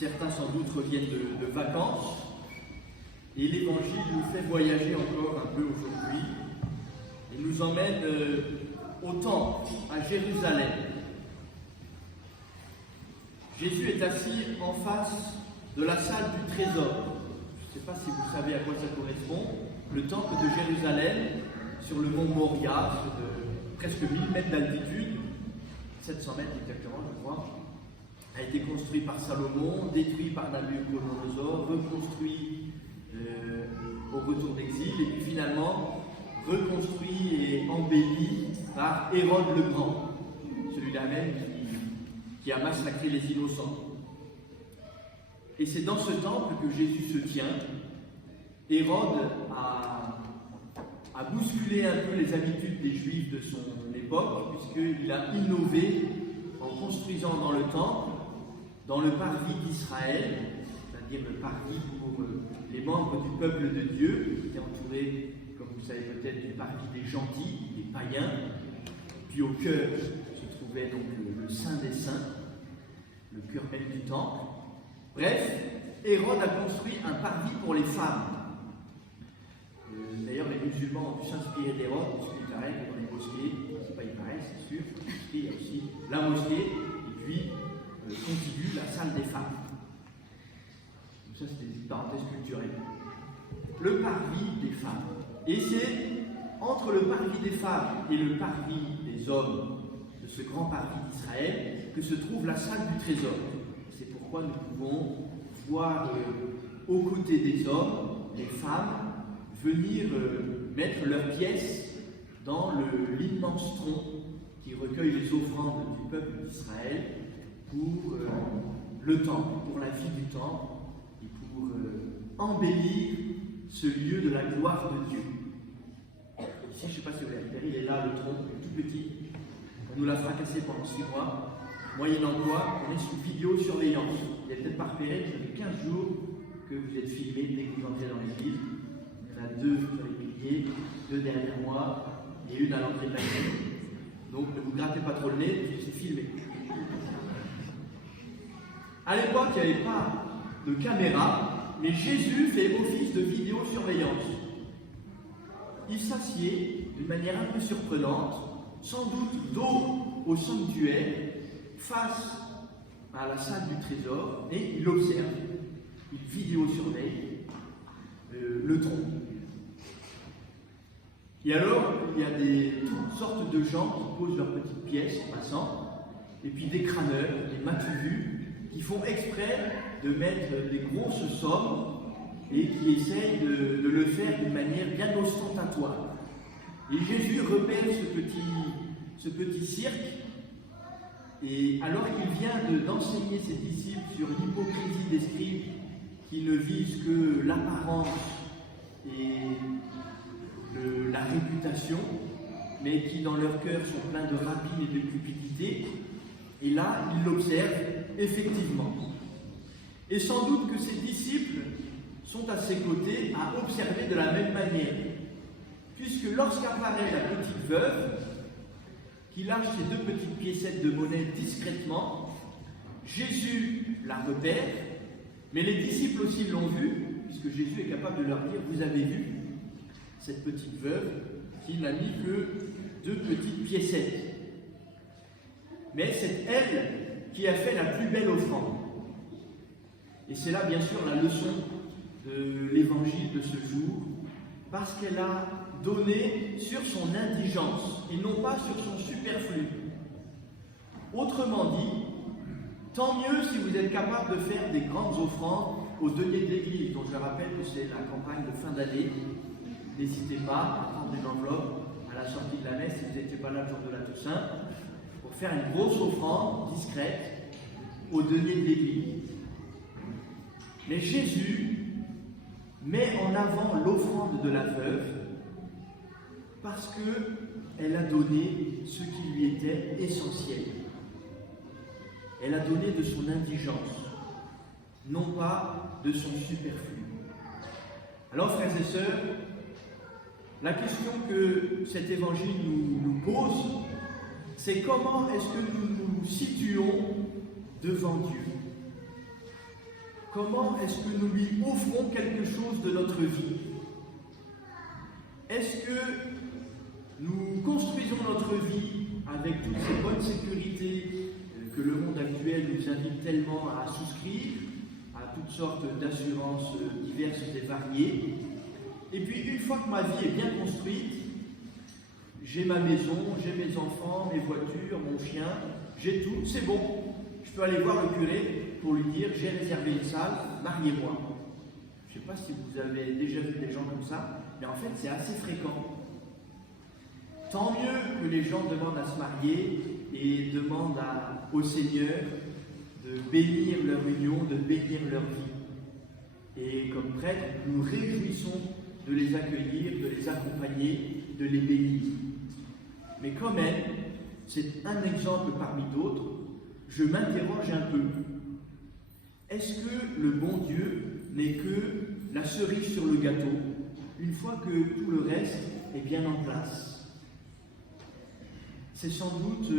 Certains sans doute reviennent de vacances. Et l'Évangile nous fait voyager encore un peu aujourd'hui. Il nous emmène au temple, à Jérusalem. Jésus est assis en face de la salle du trésor. Je ne sais pas si vous savez à quoi ça correspond. Le temple de Jérusalem, sur le mont Moria, de presque 1000 mètres d'altitude, 700 mètres exactement, je crois, a été construit par Salomon, détruit par Nabuchodonosor, reconstruit au retour d'exil, et puis finalement reconstruit et embelli par Hérode le Grand, celui-là même qui a massacré les innocents. Et c'est dans ce temple que Jésus se tient. Hérode a bousculé un peu les habitudes des Juifs de son époque, puisqu'il a innové en construisant dans le temple, dans le parvis d'Israël, c'est-à-dire le parvis pour les membres du peuple de Dieu, qui était entouré, comme vous savez peut-être, du parvis des gentils, des païens. Puis au cœur se trouvait donc le Saint des Saints, le cœur même du temple. Bref, Hérode a construit un parvis pour les femmes. D'ailleurs, les musulmans ont pu s'inspirer d'Hérode, parce qu'il paraît que dans les mosquées, c'est pas il paraît, c'est sûr, il y a aussi la mosquée, et puis contiguë la salle des femmes. Donc ça, c'était une parenthèse culturelle. Le parvis des femmes. Et c'est entre le parvis des femmes et le parvis des hommes, de ce grand parvis d'Israël, que se trouve la salle du trésor. C'est pourquoi nous pouvons voir aux côtés des hommes, les femmes, venir mettre leurs pièces dans l'immense tronc qui recueille les offrandes du peuple d'Israël pour le temple, pour la vie du temple et pour embellir ce lieu de la gloire de Dieu. Ici, je ne sais pas si vous l'avez repéré, il est là, le tronc, tout petit. On nous l'a fracassé pendant 6 mois. Moyennant quoi, on est sous vidéosurveillance. Vous n'avez peut-être pas repéré, ça fait 15 jours que vous êtes filmés dès que vous entrez dans l'église. Il y en a 2 sur les piliers, 2 derrière moi et une à l'entrée de la maison. Donc ne vous grattez pas trop le nez, parce que c'est filmé. À l'époque, il n'y avait pas de caméra, mais Jésus fait office de vidéosurveillance. Il s'assied d'une manière un peu surprenante, sans doute dos au sanctuaire, face à la salle du trésor, et il observe, il vidéosurveille le tronc. Et alors, il y a toutes sortes de gens qui posent leurs petites pièces en passant, et puis des crâneurs, des matuvus, qui font exprès de mettre des grosses sommes et qui essayent de le faire d'une manière bien ostentatoire. Et Jésus repère ce petit cirque, et alors qu'il vient d'enseigner ses disciples sur l'hypocrisie des scribes qui ne visent que l'apparence et la réputation, mais qui dans leur cœur sont pleins de rapine et de cupidité, et là, il l'observe effectivement. Et sans doute que ses disciples sont à ses côtés à observer de la même manière, puisque lorsqu'apparaît la petite veuve, qui lâche ses 2 petites piécettes de monnaie discrètement, Jésus la repère, mais les disciples aussi l'ont vue, puisque Jésus est capable de leur dire « Vous avez vu cette petite veuve qui n'a mis que 2 petites piécettes. » Mais c'est elle qui a fait la plus belle offrande. Et c'est là, bien sûr, la leçon de l'évangile de ce jour, parce qu'elle a donné sur son indigence et non pas sur son superflu. Autrement dit, tant mieux si vous êtes capable de faire des grandes offrandes aux deniers de l'Église, dont je rappelle que c'est la campagne de fin d'année. N'hésitez pas à prendre une enveloppe à la sortie de la messe si vous n'étiez pas là le jour de la Toussaint, pour faire une grosse offrande discrète aux deniers de l'Église. Mais Jésus met en avant l'offrande de la veuve parce qu'elle a donné ce qui lui était essentiel. Elle a donné de son indigence, non pas de son superflu. Alors, frères et sœurs, la question que cet évangile nous pose, c'est comment est-ce que nous nous situons devant Dieu? comment est-ce que nous lui offrons quelque chose de notre vie? Est-ce que nous construisons notre vie avec toutes ces bonnes sécurités que le monde actuel nous invite tellement à souscrire, à toutes sortes d'assurances diverses et variées? Et puis, une fois que ma vie est bien construite, j'ai ma maison, j'ai mes enfants, mes voitures, mon chien, j'ai tout, c'est bon. Je peux aller voir le curé pour lui dire, j'ai réservé une salle, mariez-moi. Je ne sais pas si vous avez déjà vu des gens comme ça, mais en fait, c'est assez fréquent. Tant mieux que les gens demandent à se marier et demandent au Seigneur de bénir leur union, de bénir leur vie. Et comme prêtres, nous nous réjouissons de les accueillir, de les accompagner, de les bénir. Mais quand même, c'est un exemple parmi d'autres, je m'interroge un peu. Est-ce que le bon Dieu n'est que la cerise sur le gâteau, une fois que tout le reste est bien en place? C'est sans doute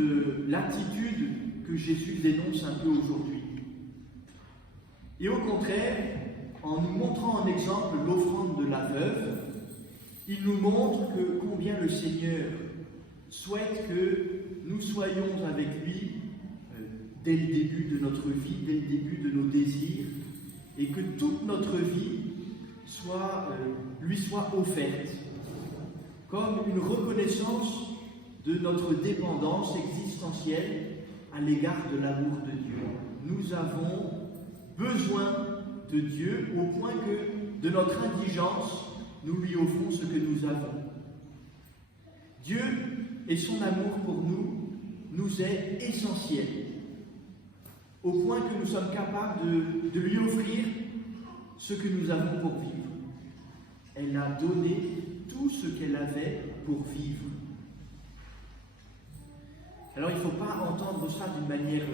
l'attitude que Jésus dénonce un peu aujourd'hui. Et au contraire, en nous montrant en exemple l'offrande de la veuve, il nous montre que combien le Seigneur souhaite que nous soyons avec lui dès le début de notre vie, dès le début de nos désirs, et que toute notre vie lui soit offerte, comme une reconnaissance de notre dépendance existentielle à l'égard de l'amour de Dieu. Nous avons besoin de Dieu au point que de notre indigence, nous lui offrons ce que nous avons. Dieu et son amour pour nous est essentiel, au point que nous sommes capables de lui offrir ce que nous avons pour vivre. Elle a donné tout ce qu'elle avait pour vivre. Alors il ne faut pas entendre ça d'une manière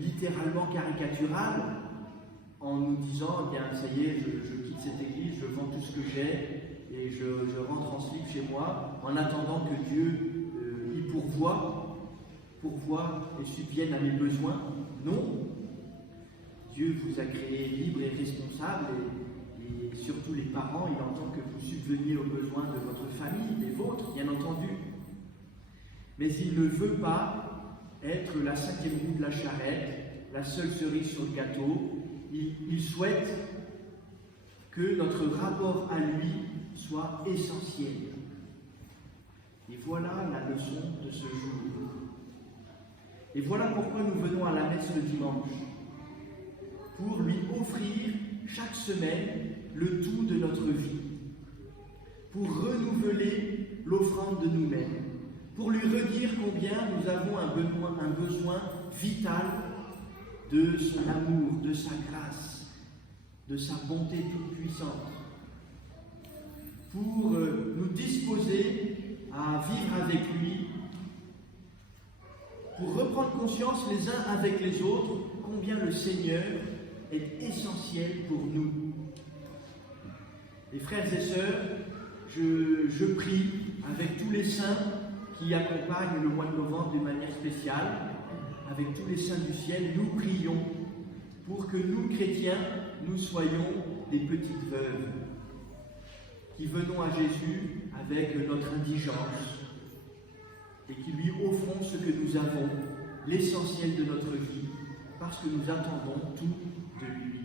littéralement caricaturale, en nous disant, eh bien, ça y est, je quitte cette église, je vends tout ce que j'ai, et je rentre en slip chez moi, en attendant que Dieu y pourvoie et subvienne à mes besoins. Non. Dieu vous a créé libre et responsable, et surtout les parents, il entend que vous subveniez aux besoins de votre famille, des vôtres, bien entendu. Mais il ne veut pas être la cinquième roue de la charrette, la seule cerise sur le gâteau. Il souhaite que notre rapport à lui soit essentiel. Et voilà la leçon de ce jour. Et voilà pourquoi nous venons à la messe le dimanche. Pour lui offrir chaque semaine le tout de notre vie. Pour renouveler l'offrande de nous-mêmes. Pour lui redire combien nous avons un besoin vital de son amour, de sa grâce, de sa bonté toute puissante. Pour nous disposer à vivre avec lui, pour reprendre conscience les uns avec les autres combien le Seigneur est essentiel pour nous. Et frères et sœurs, je prie avec tous les saints qui accompagnent le mois de novembre d'une manière spéciale, avec tous les saints du ciel, nous prions pour que nous, chrétiens, nous soyons des petites veuves qui venons à Jésus avec notre indigence et qui lui offrons ce que nous avons, l'essentiel de notre vie, parce que nous attendons tout de lui.